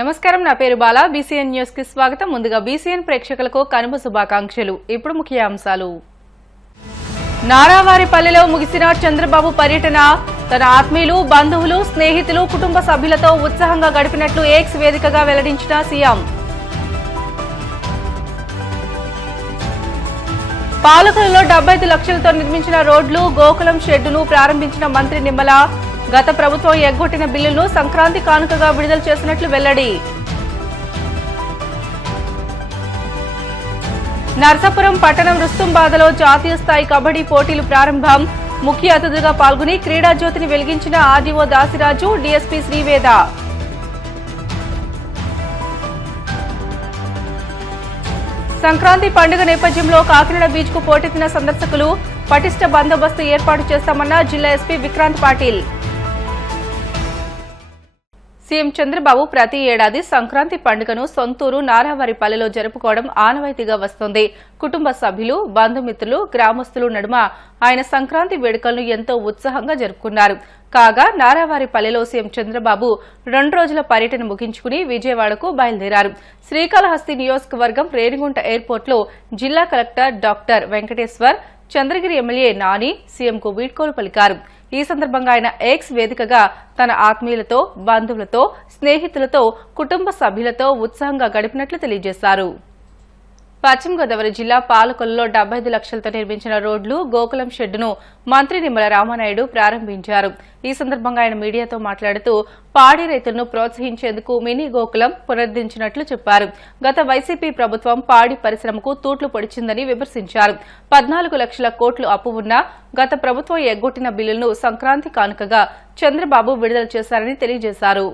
నమస్కారం, నా పేరు బాలా. బీసీఎన్ న్యూస్ కి స్వాగతం. ముందుగా బీసీఎన్ ప్రేక్షకులకు కనుమ శుభాకాంక్షలు. ఇప్పుడు ముఖ్యాంశాలు. నారావారిపల్లిలో ముగిసిన చంద్రబాబు పర్యటన. తన ఆత్మీయులు, బంధువులు, స్నేహితులు, కుటుంబ సభ్యులతో ఉత్సాహంగా గడిపినట్లు ఎక్స్ వేదికగా వెల్లడించిన సీఎం. పాలకులలో 75 లక్షలతో నిర్మించిన రోడ్లు, గోకులం షెడ్డును ప్రారంభించిన మంత్రి నిమ్మల. గత ప్రభుత్వం ఎగ్గొట్టిన బిల్లులను సంక్రాంతి కానుకగా విడుదల చేసినట్లు వెల్లడి. నర్సాపురం పట్టణం రుస్తుంబాదలో జాతీయ స్థాయి కబడ్డీ పోటీలు ప్రారంభం. ముఖ్య అతిథిగా పాల్గొని క్రీడా జ్యోతిని వెలిగించిన ఆర్డీఓ దాసిరాజు, డీఎస్పీ శ్రీవేద. సంక్రాంతి పండుగ నేపథ్యంలో కాకినాడ బీచ్ కు పోటెత్తిన సందర్శకులు. పటిష్ట బందోబస్తు ఏర్పాటు చేస్తామన్న జిల్లా ఎస్పీ విక్రాంత్ పాటిల్. సీఎం చంద్రబాబు ప్రతి ఏడాది సంక్రాంతి పండుగను సొంతూరు నారావారిపల్లిలో జరుపుకోవడం ఆనవాయితీగా వస్తోంది. కుటుంబ సభ్యులు, బంధుమిత్రులు, గ్రామస్తులు నడుమ ఆయన సంక్రాంతి వేడుకలను ఎంతో ఉత్సాహంగా జరుపుకున్నారు. కాగా నారావారిపల్లిలో సీఎం చంద్రబాబు 2 రోజుల పర్యటన ముగించుకుని విజయవాడకు బయలుదేరారు. శ్రీకాళహస్తి నియోజకవర్గం రేణిగుంట ఎయిర్పోర్టులో జిల్లా collector doctor Venkateshwar, Chandragiri MLA Nani సీఎంకు వీడ్కోలు పలికారు. ఈ సందర్భంగా ఆయన ఎక్స్ వేదికగా తన ఆత్మీయులతో, బంధువులతో, స్నేహితులతో, కుటుంబ సభ్యులతో ఉత్సాహంగా గడిపినట్లు తెలియజేశారు. పశ్చిమ గోదావరి జిల్లా పాలకొల్లులో 75 లక్షలతో నిర్మించిన రోడ్లు, గోకులం షెడ్డును మంత్రి నిమ్మల రామానాయుడు ప్రారంభించారు. ఈ సందర్భంగా ఆయన మీడియాతో మాట్లాడుతూ పాడి రైతులను ప్రోత్సహించేందుకు మినీ గోకులం పునరుద్ధరించినట్లు చెప్పారు. గత వైసీపీ ప్రభుత్వం పాడి పరిశ్రమకు తూట్లు పొడిచిందని విమర్శించారు. 14 లక్షల కోట్లు అప్పు ఉన్నా గత ప్రభుత్వం ఎగ్గొట్టిన బిల్లులను సంక్రాంతి కానుకగా చంద్రబాబు విడుదల చేశారని తెలియజేశారు.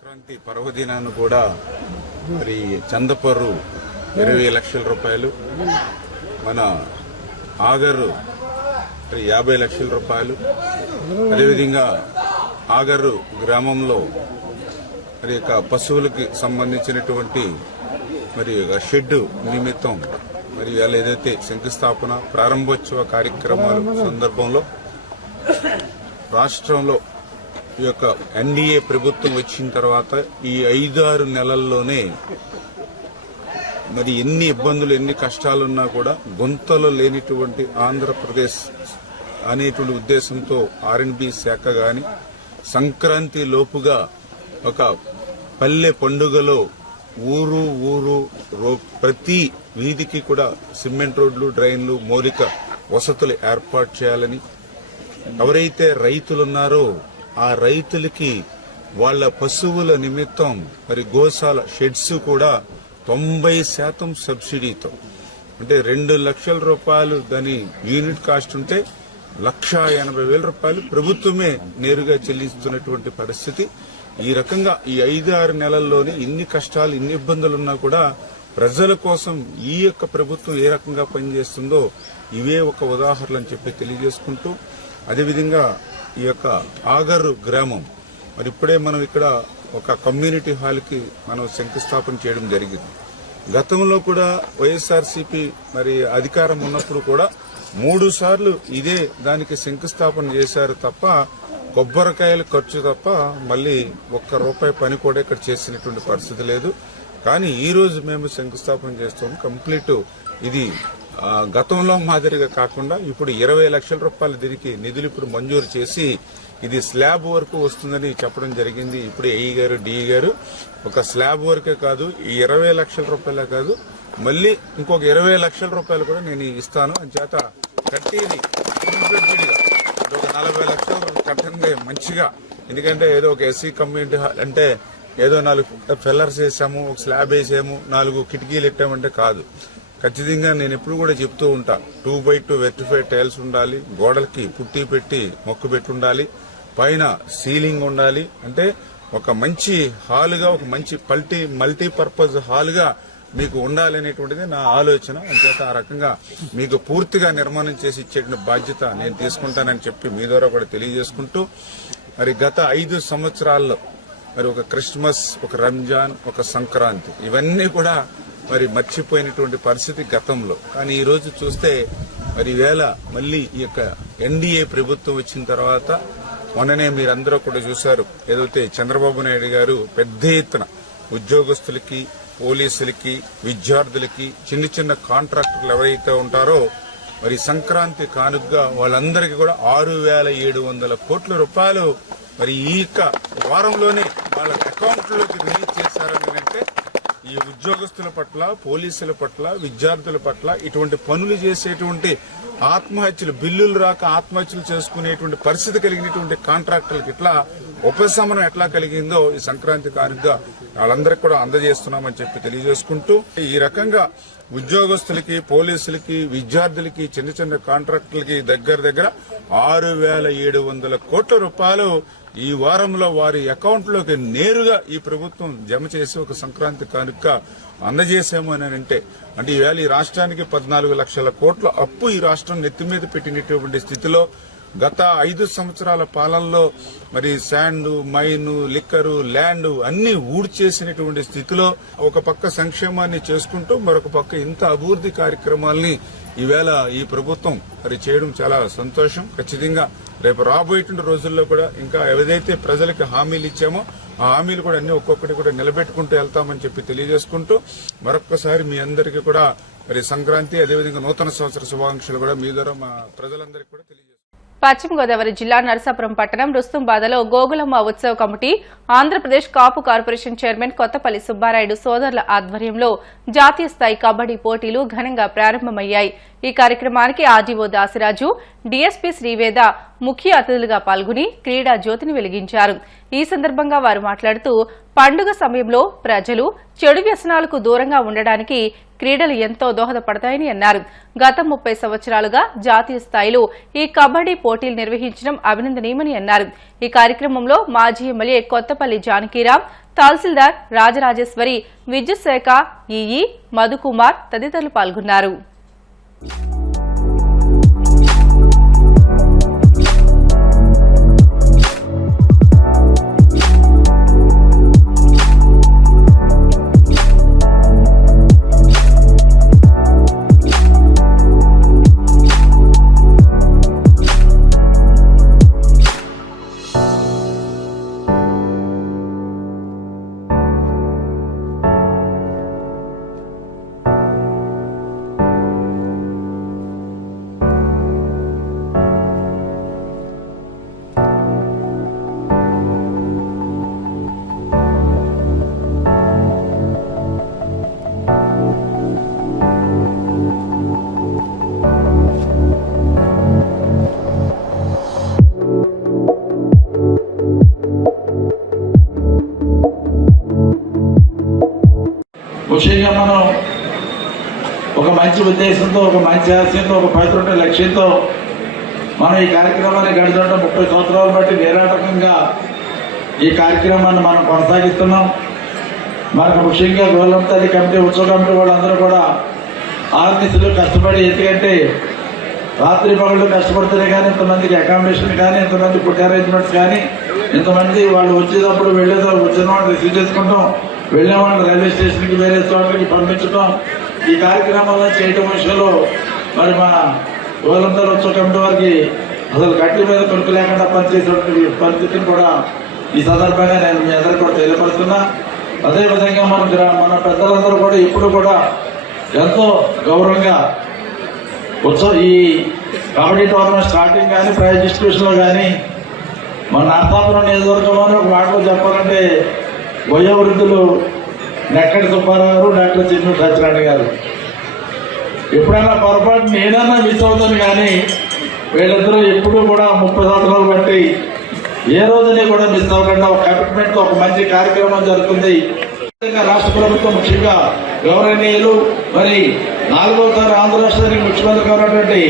సంక్రాంతి పర్వదినాన్ని కూడా మరి చందపర్రు 20 లక్షల రూపాయలు, మన ఆగర్రు 50 లక్షల రూపాయలు, అదేవిధంగా ఆగర్రు గ్రామంలో మరి పశువులకి సంబంధించినటువంటి మరి షెడ్డు నిమిత్తం మరి వాళ్ళు ఏదైతే శంకుస్థాపన ప్రారంభోత్సవ కార్యక్రమాల సందర్భంలో రాష్ట్రంలో ఈ యొక్క ఎన్డీఏ ప్రభుత్వం వచ్చిన తర్వాత ఈ 5-6 నెలల్లోనే మరి ఎన్ని ఇబ్బందులు, ఎన్ని కష్టాలున్నా కూడా గొంతలో లేనిటువంటి ఆంధ్రప్రదేశ్ అనేటువంటి ఉద్దేశంతో ఆర్ఎండ్బి శాఖ గాని సంక్రాంతి లోపుగా ఒక పల్లె పండుగలో ఊరు ప్రతి వీధికి కూడా సిమెంట్ రోడ్లు, డ్రైన్లు, మౌలిక వసతులు ఏర్పాటు చేయాలని, ఎవరైతే రైతులున్నారో ఆ రైతులకి వాళ్ల పశువుల నిమిత్తం మరి గోశాల షెడ్స్ కూడా 90% సబ్సిడీతో, అంటే 2 లక్షల రూపాయలు దాని యూనిట్ కాస్ట్ ఉంటే 1,80,000 రూపాయలు ప్రభుత్వమే నేరుగా చెల్లిస్తున్నటువంటి పరిస్థితి. ఈ రకంగా ఈ 5-6 నెలల్లోనే ఇన్ని కష్టాలు, ఇన్ని ఇబ్బందులున్నా కూడా ప్రజల కోసం ఈ యొక్క ప్రభుత్వం ఏ రకంగా పనిచేస్తుందో ఇవే ఒక ఉదాహరణ అని చెప్పి తెలియజేసుకుంటూ, అదేవిధంగా ఈ యొక్క ఆగర్రు గ్రామం మరి ఇప్పుడే మనం ఇక్కడ ఒక కమ్యూనిటీ హాల్ కి మనం శంకుస్థాపన చేయడం జరిగింది. గతంలో కూడా వైఎస్ఆర్సీపీ మరి అధికారం ఉన్నప్పుడు కూడా 3 సార్లు ఇదే దానికి శంకుస్థాపన చేశారు తప్ప కొబ్బరికాయల ఖర్చు తప్ప మళ్ళీ ₹1 పని కూడా ఇక్కడ చేసినటువంటి పరిస్థితి లేదు. కానీ ఈ రోజు మేము శంకుస్థాపన చేస్తాం. కంప్లీట్ ఇది గతంలో మాదిరిగా కాకుండా ఇప్పుడు 20 లక్షల రూపాయలు దీనికి నిధులు ఇప్పుడు మంజూరు చేసి ఇది స్లాబ్ వరకు వస్తుందని చెప్పడం జరిగింది. ఇప్పుడు ఏఈ గారు డిఈ గారు ఒక స్లాబ్ వరకే కాదు, ఈ 20 లక్షల రూపాయలే కాదు, మళ్ళీ ఇంకొక 20 లక్షల రూపాయలు కూడా నేను ఇస్తాను అని చేత కట్టేది ఒక 40 లక్షలు కట్టండి మంచిగా. ఎందుకంటే ఏదో ఒక ఎస్సీ కమ్యూనిటీ హాల్ అంటే ఏదో 4 పిల్లర్స్ వేసాము, ఒక స్లాబ్ వేసాము, 4 కిటికీలు పెట్టామంటే కాదు. ఖచ్చితంగా నేను ఎప్పుడు కూడా చెప్తూ ఉంటా, 2x2 వెర్టిఫైడ్ టైల్స్ ఉండాలి, గోడలకి పుట్టి పెట్టి మొక్కు పెట్టి ఉండాలి, పైన సీలింగ్ ఉండాలి. అంటే ఒక మంచి హాల్గా, ఒక మంచి మల్టీపర్పస్ హాల్గా మీకు ఉండాలనేటువంటిది నా ఆలోచన. అంచేత ఆ రకంగా మీకు పూర్తిగా నిర్మాణం చేసి ఇచ్చేటువంటి బాధ్యత నేను తీసుకుంటానని చెప్పి మీ ద్వారా కూడా తెలియజేసుకుంటూ, మరి గత 5 సంవత్సరాల్లో మరి ఒక క్రిస్మస్, ఒక రంజాన్, ఒక సంక్రాంతి ఇవన్నీ కూడా మరి మర్చిపోయినటువంటి పరిస్థితి గతంలో. కానీ ఈ రోజు చూస్తే మరి వేళ మళ్ళీ ఈ యొక్క ఎన్డీఏ ప్రభుత్వం వచ్చిన తర్వాత మొన్ననే మీరందరూ కూడా చూశారు, ఏదైతే చంద్రబాబు నాయుడు గారు పెద్ద ఎత్తున ఉద్యోగస్తులకి, పోలీసులకి, విద్యార్థులకి, చిన్న చిన్న కాంట్రాక్టర్లు ఎవరైతే ఉంటారో మరి సంక్రాంతి కానుకగా వాళ్ళందరికీ కూడా 6,700 కోట్ల రూపాయలు మరి ఈ వారంలోనే వాళ్ళ అకౌంట్లోకి రిలీజ్ చేశారని అంటే ఈ ఉద్యోగస్తుల పట్ల, పోలీసుల పట్ల, విద్యార్థుల పట్ల ఇటువంటి పనులు చేసేటువంటి ఆత్మహత్యలు, బిల్లులు రాక ఆత్మహత్యలు చేసుకునేటువంటి పరిస్థితి కలిగినటువంటి కాంట్రాక్టర్లకు ఇట్లా ఉపశమనం ఎట్లా కలిగిందో ఈ సంక్రాంతి కానుకగా వాళ్ళందరికీ కూడా అందజేస్తున్నామని చెప్పి తెలియజేసుకుంటూ, ఈ రకంగా ఉద్యోగస్తులకి, పోలీసులకి, విద్యార్థులకి, చిన్న చిన్న కాంట్రాక్టర్లకి దగ్గర 6,700 కోట్ల రూపాయలు ఈ వారంలో వారి అకౌంట్లోకి నేరుగా ఈ ప్రభుత్వం జమ చేసి ఒక సంక్రాంతి కానుక అందజేసాము అని అంటే ఈవేళ ఈ రాష్ట్రానికి 14 లక్షల కోట్ల అప్పు ఈ రాష్ట్రం నెత్తి మీద పెట్టినటువంటి స్థితిలో గత 5 సంవత్సరాల పాలనలో మరి శాండ్, మైన్, లిక్కరు, ల్యాండ్ అన్ని ఊడ్చేసినటువంటి స్థితిలో ఒక పక్క సంక్షేమాన్ని చేసుకుంటూ మరొక పక్క ఇంత అభివృద్ధి కార్యక్రమాల్ని ఈవేళ ఈ ప్రభుత్వం మరి చేయడం చాలా సంతోషం. ఖచ్చితంగా రేపు రాబోయేటువంటి రోజుల్లో కూడా ఇంకా ఏదైతే ప్రజలకు హామీలు ఇచ్చామో ఆ హామీలు కూడా అన్ని ఒక్కొక్కటి కూడా నిలబెట్టుకుంటూ వెళ్తామని చెప్పి తెలియజేసుకుంటూ మరొక్కసారి మీ అందరికీ కూడా మరి సంక్రాంతి అదేవిధంగా నూతన సంవత్సర శుభాకాంక్షలు కూడా మీ ద్వారా మా ప్రజలందరికీ కూడా తెలియజేస్తాం. పశ్చిమ గోదావరి జిల్లా నరసాపురం పట్టణం రుస్తుంబాదలో గోగులమ్మ ఉత్సవ కమిటీ, ఆంధ్రప్రదేశ్ కాపు కార్పొరేషన్ చైర్మన్ కొత్తపల్లి సుబ్బారాయుడు సోదరుల ఆధ్వర్యంలో జాతీయ స్థాయి కబడ్డీ పోటీలు ఘనంగా ప్రారంభమయ్యాయి. ఈ కార్యక్రమానికి ఆర్డీఓ దాసిరాజు, డీఎస్పీ శ్రీవేద ముఖ్య అతిథులుగా పాల్గొని క్రీడా జ్యోతిని వెలిగించారు. ఈ సందర్భంగా వారు మాట్లాడుతూ పండుగ సమయంలో ప్రజలు చెడు వ్యసనాలకు దూరంగా ఉండడానికి క్రీడలు ఎంతో దోహదపడతాయని అన్నారు. గత 30 సంవత్సరాలుగా జాతీయ స్థాయిలో ఈ కబడ్డీ పోటీలు నిర్వహించడం అభినందనీయమని అన్నారు. ఈ కార్యక్రమంలో మాజీ ఎమ్మెల్యే కొత్తపల్లి జానకీరాం, తహసీల్దార్ రాజరాజేశ్వరి, విద్యుత్ శాఖ ఈఈ మధుకుమార్ తదితరులు పాల్గొన్నారు. ముఖ్యంగా మనం ఒక మంచి ఉద్దేశంతో, ఒక మంచి ఆశయంతో, ఒక పవిత్ర లక్ష్యంతో మనం ఈ కార్యక్రమాన్ని గడిచిన 30 సంవత్సరాలు బట్టి నిరాటకంగా ఈ కార్యక్రమాన్ని మనం కొనసాగిస్తున్నాం. మనకు ముఖ్యంగా గోగులమ్మ తల్లి కమిటీ, ఉత్సవ కమిటీ వాళ్ళందరూ కూడా ఆర్నిసులు కష్టపడి, ఎందుకంటే రాత్రి పగళ్ళు కష్టపడితేనే కానీ ఇంతమందికి అకామిడేషన్ కానీ, ఇంతమంది ఫుడ్ అరేంజ్మెంట్స్ కానీ, ఇంతమంది వాళ్ళు వచ్చేటప్పుడు వెళ్ళేటప్పుడు వచ్చిన వాళ్ళు రిసీవ్ చేసుకుంటాం, వెళ్ళే వాళ్ళని రైల్వే స్టేషన్కి వేరే చోట్లకి పంపించడం, ఈ కార్యక్రమాల్లో చేయటం విషయంలో మరి మా గోగులమ్మ తల్లి ఉత్సవ కమిటీ వారికి అసలు గట్టి మీద కొడుకు లేకుండా పనిచేసేటువంటి పరిస్థితిని కూడా ఈ సందర్భంగా నేను మీ అందరికీ కూడా తెలియపరుస్తున్నా. అదేవిధంగా మన పెద్దలందరూ కూడా ఎప్పుడు కూడా ఎంతో గౌరవంగా ఈ కబడ్డీ టోర్నమెంట్ స్టార్టింగ్ కానీ ప్రైజ్ డిస్ట్రిబ్యూషన్లో కానీ మన నరసాపురం నియోజకవర్గంలోనే ఒక మాటలో చెప్పాలంటే వయోవృద్ధులు నెక్కడి సుబ్బారావు గారు, డాక్టర్ చిన్నూరు సత్యనారాయణ గారు. ఎప్పుడైనా పొరపాటు నేనన్నా మిస్ అవుతాను కానీ వీళ్ళిద్దరూ ఎప్పుడూ కూడా 30 సంవత్సరాలు బట్టి ఏ రోజుని కూడా మిస్ అవ్వకుండా ఒక కమిట్మెంట్తో ఒక మంచి కార్యక్రమం జరుగుతుంది. రాష్ట్ర ప్రభుత్వం ముఖ్యంగా గౌరవనీయులు మరి 4వసారి ఆంధ్ర రాష్ట్రానికి ముఖ్యమంత్రిగా ఉన్నటువంటి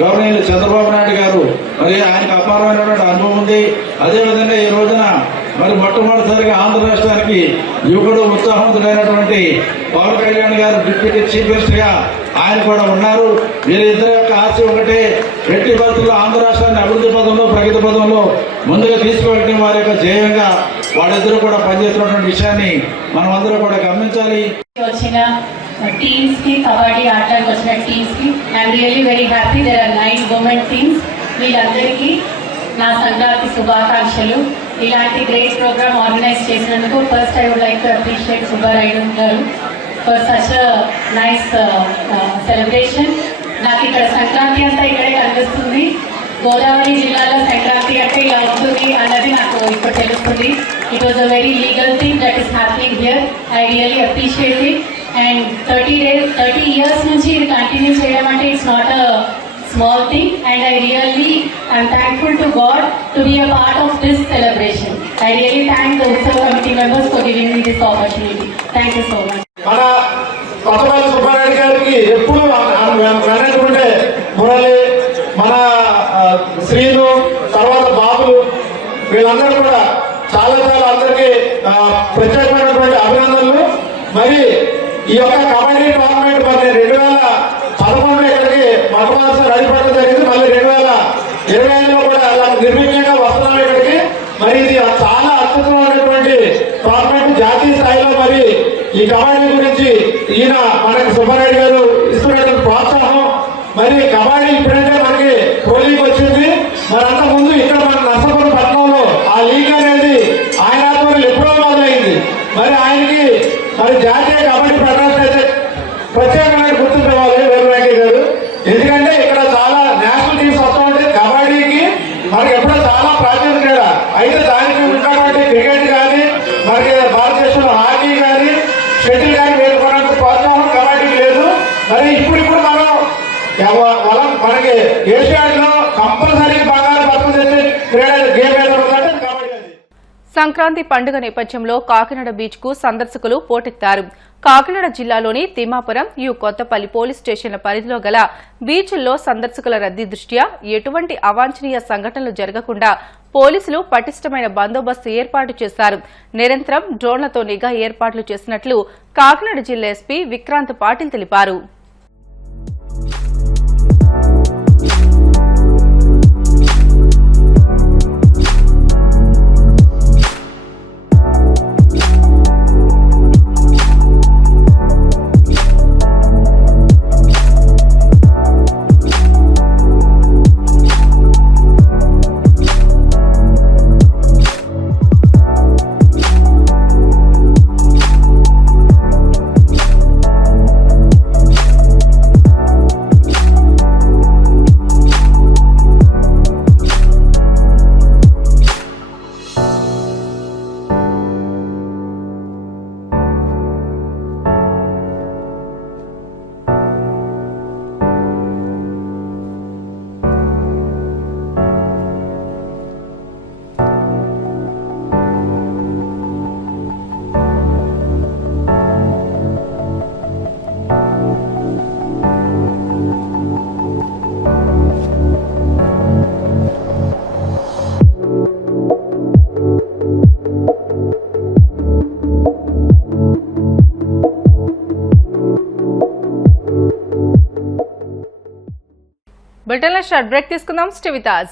గౌరవనీయులు చంద్రబాబు నాయుడు గారు మరి ఆయనకు అపారమైనటువంటి అనుభవం ఉంది. అదేవిధంగా ఈ రోజున మరి మొట్టమొదటిసారిగా ఆంధ్ర రాష్ట్రానికి యువకుడు ఉత్సాహవంతుడైనటువంటి పవన్ కళ్యాణ్ గారు డిప్యూటీ చీఫ్ మినిస్టర్ గా ఆయన కూడా ఉన్నారు. వీరిద్దరి యొక్క ఆశయం ఒకటే, ఎట్టి పరిస్థితుల్లో ఆంధ్ర రాష్ట్రాన్ని అభివృద్ధి పదంలో ప్రగతి పదంలో ముందుగా తీసుకువెళ్ళడం వారి యొక్క ధ్యేయంగా వాళ్ళిద్దరూ కూడా పనిచేస్తున్నటువంటి విషయాన్ని మనం అందరూ కూడా గమనించాలి. వచ్చిన టీమ్స్ కి, కబడ్డీ ఆడడానికి వచ్చిన టీమ్స్ కి I'm really very happy. There are 9 women teams. వీళ్ళందరికీ నా సంక్రాంతి శుభాకాంక్షలు. ఇలాంటి గ్రేట్ ప్రోగ్రామ్ ఆర్గనైజ్ చేసినందుకు first I would like to appreciate Subbarayudu గారు ఫర్ సచ్ నైస్ సెలబ్రేషన్. నాకు ఇక్కడ సంక్రాంతి అంతా ఇక్కడే కనిపిస్తుంది. గోదావరి జిల్లాలో సంక్రాంతి అంటే ఇలా ఉంటుంది అన్నది నాకు ఇప్పుడు తెలుస్తుంది. It was a very legal thing that is happening here. I really appreciate it. And 30 years నుంచి ఇది కంటిన్యూ చేయడం అంటే it's not a small thing, and I really am thankful to God to be a part of this celebration. I really thank the Utsav committee members for giving me this opportunity. Thank you so much. మన కొత్తపల్లి సుబ్బారెడ్డి గారికి ఎప్పుడు వెనకుంటే మురళి, మన శ్రీను, తర్వాత బాబులు, వీళ్ళందరూ కూడా చాలా అందరికీ ప్రత్యేకమైనటువంటి అభినందనలు. మరి ఈ యొక్క కబడ్డీ టోర్నమెంట్ మరి 2011 ఇక్కడికి మొట్టమొదటిసారి అడిపడడం జరిగింది. మళ్ళీ 2025లో కూడా అలా నిర్విఘ్నంగా వస్తున్నాం ఇక్కడికి. మరి ఇది చాలా అద్భుతమైనటువంటి టోర్నమెంట్. జాతీయ స్థాయిలో మరి ఈ కబడ్డీ గురించి ఈయన మనకి సుబ్బారెడ్డి గారు ఇస్తున్నటువంటి ప్రోత్సాహం. మరి కబడ్డీ ఇప్పుడంటే మనకి ప్రో లీగ్ వచ్చింది. మరి అంత ముందు ఇక్కడ మన నర్సాపురం పట్టణంలో ఆ లీగ్ అనేది ఆయన ఆధ్వర్యంలో ఎప్పుడో మొదలైంది. మరి ఆయనకి మరి జాతీయ కబడ్డీ ఫెడరేషన్ అయితే ప్రత్యేకమైన గుర్తింపు ఇవ్వాలి వేరు వెంకయ్య గారు. ఎందుకంటే ఇక్కడ చాలా నేషనల్ టీమ్స్ వస్తూ ఉంటాయి. కబడ్డీకి మనకి ఎప్పుడో చాలా ప్రాచీన క్రీడ. అయితే దానికి ఉన్నటువంటి క్రికెట్ కానీ, మనకి భారతదేశంలో హాకీ కానీ, షటిల్ కానీ వేరుకున్నంత ప్రోత్సాహం కబడ్డీకి లేదు. మరి ఇప్పుడు మనం మనకి ఏషియాడ్లో కంపల్సరీ బంగారు పథకం తెచ్చే క్రీడ గేమ్ ఏదో ఉందంటే కబడ్డీ. సంక్రాంతి పండుగ నేపథ్యంలో కాకినాడ బీచ్ కు సందర్శకులు పోటెత్తారు. కాకినాడ జిల్లాలోని తిమ్మాపురం, కొత్తపల్లి పోలీస్ స్టేషన్ల పరిధిలో గల బీచ్ల్లో సందర్శకుల రద్దీ దృష్ట్యా ఎటువంటి అవాంఛనీయ సంఘటనలు జరగకుండా పోలీసులు పటిష్టమైన బందోబస్తు ఏర్పాటు చేశారు. నిరంతరం డ్రోన్లతో నిఘా ఏర్పాట్లు చేసినట్లు కాకినాడ జిల్లా ఎస్పీ విక్రాంత్ పాటిల్ తెలిపారు. బులెటిన్లో షార్ట్ బ్రేక్ తీసుకుందాం. Stay with us.